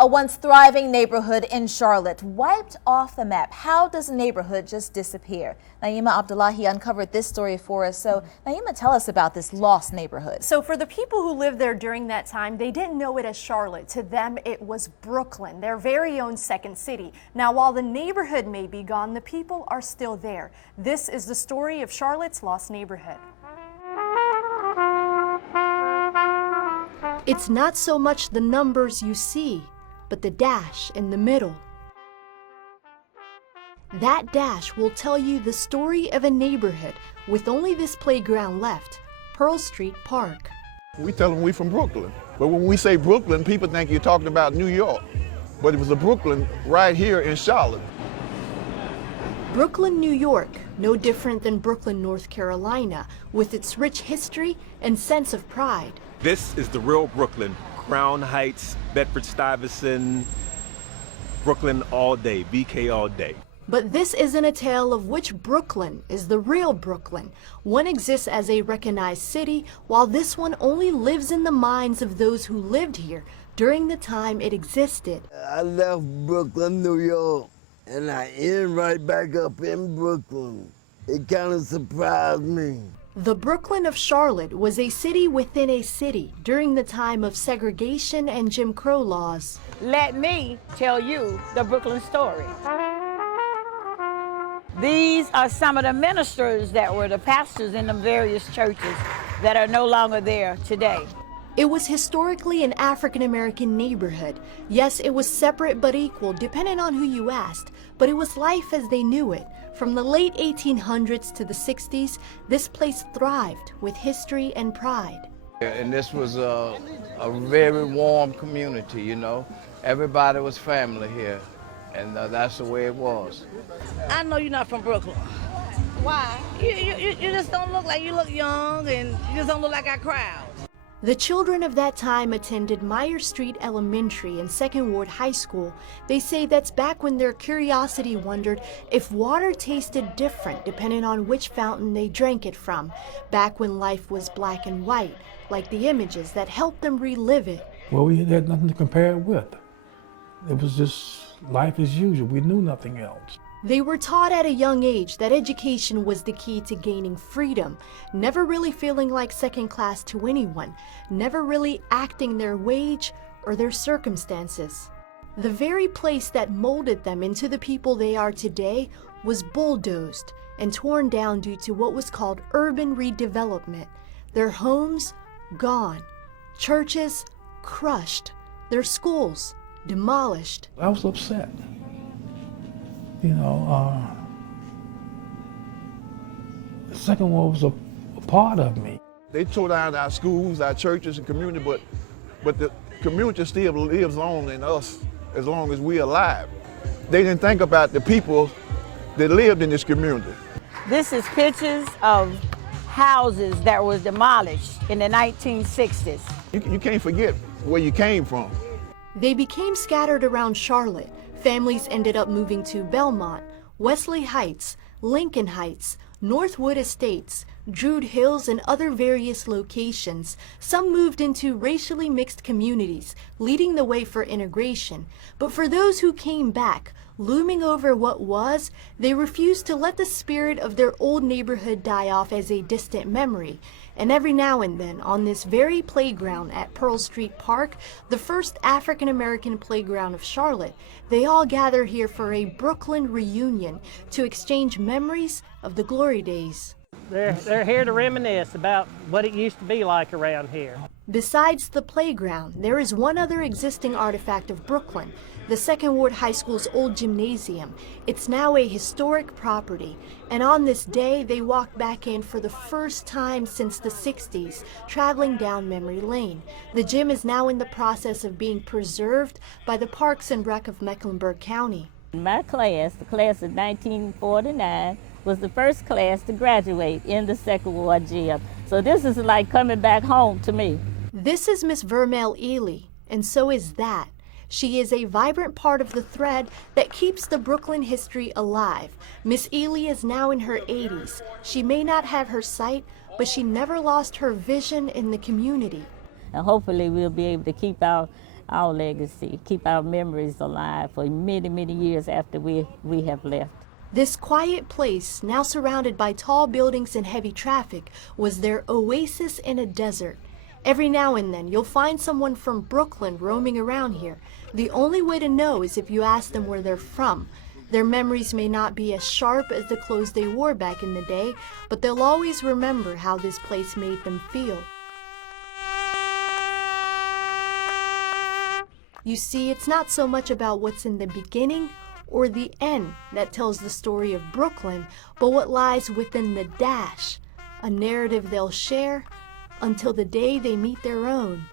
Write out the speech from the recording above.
A once thriving neighborhood in Charlotte wiped off the map. How does a neighborhood just disappear? Naima Abdullahi uncovered this story for us. So Naima, tell us about this lost neighborhood. So for the people who lived there during that time, they didn't know it as Charlotte. To them, it was Brooklyn, their very own second city. Now, while the neighborhood may be gone, the people are still there. This is the story of Charlotte's lost neighborhood. It's not so much the numbers you see, but the dash in the middle. That dash will tell you the story of a neighborhood with only this playground left, Pearl Street Park. We tell them we from Brooklyn, but when we say Brooklyn, people think you're talking about New York, but it was a Brooklyn right here in Charlotte. Brooklyn, New York, no different than Brooklyn, North Carolina, with its rich history and sense of pride. This is the real Brooklyn. Crown Heights, Bedford-Stuyvesant, Brooklyn all day, BK all day. But this isn't a tale of which Brooklyn is the real Brooklyn. One exists as a recognized city, while this one only lives in the minds of those who lived here during the time it existed. I left Brooklyn, New York, and I ended right back up in Brooklyn. It kind of surprised me. The Brooklyn of Charlotte was a city within a city during the time of segregation and Jim Crow laws. Let me tell you the Brooklyn story. These are some of the ministers that were the pastors in the various churches that are no longer there today. It was historically an African-American neighborhood. Yes, it was separate but equal, depending on who you asked, but it was life as they knew it. From the late 1800s to the 60s, this place thrived with history and pride. And this was a very warm community, you know. Everybody was family here, and that's the way it was. I know you're not from Brooklyn. Why? You just don't look like you look young, and you just don't look like our crowd. The children of that time attended Meyer Street Elementary and Second Ward High School. They say that's back when their curiosity wondered if water tasted different depending on which fountain they drank it from, back when life was black and white, like the images that helped them relive it. Well, we had nothing to compare it with. It was just life as usual. We knew nothing else. They were taught at a young age that education was the key to gaining freedom, never really feeling like second class to anyone, never really acting their wage or their circumstances. The very place that molded them into the people they are today was bulldozed and torn down due to what was called urban redevelopment. Their homes gone, churches crushed, their schools demolished. I was upset. You know, the Second War was a part of me. They tore down our schools, our churches and community, but the community still lives on in us as long as we're alive. They didn't think about the people that lived in this community. This is pictures of houses that were demolished in the 1960s. You can't forget where you came from. They became scattered around Charlotte. Families ended up moving to Belmont, Wesley Heights, Lincoln Heights, Northwood Estates, Druid Hills, and other various locations. Some moved into racially mixed communities, leading the way for integration. But for those who came back, looming over what was, they refused to let the spirit of their old neighborhood die off as a distant memory. And every now and then, on this very playground at Pearl Street Park, the first African-American playground of Charlotte, they all gather here for a Brooklyn reunion to exchange memories of the glory days. They're here to reminisce about what it used to be like around here. Besides the playground, there is one other existing artifact of Brooklyn, the Second Ward High School's old gymnasium. It's now a historic property, and on this day, they walked back in for the first time since the 60s, traveling down memory lane. The gym is now in the process of being preserved by the Parks and Rec of Mecklenburg County. My class, the class of 1949, was the first class to graduate in the Second Ward gym. So this is like coming back home to me. This is Miss Vermel Ely, and so is that. She is a vibrant part of the thread that keeps the Brooklyn history alive. Miss Ely is now in her 80s. She may not have her sight, but she never lost her vision in the community. And hopefully we'll be able to keep our our legacy, keep our memories alive for many, many years after we have left. This quiet place, now surrounded by tall buildings and heavy traffic, was their oasis in a desert. Every now and then, you'll find someone from Brooklyn roaming around here. The only way to know is if you ask them where they're from. Their memories may not be as sharp as the clothes they wore back in the day, but they'll always remember how this place made them feel. You see, it's not so much about what's in the beginning or the end that tells the story of Brooklyn, but what lies within the dash, a narrative they'll share until the day they meet their own.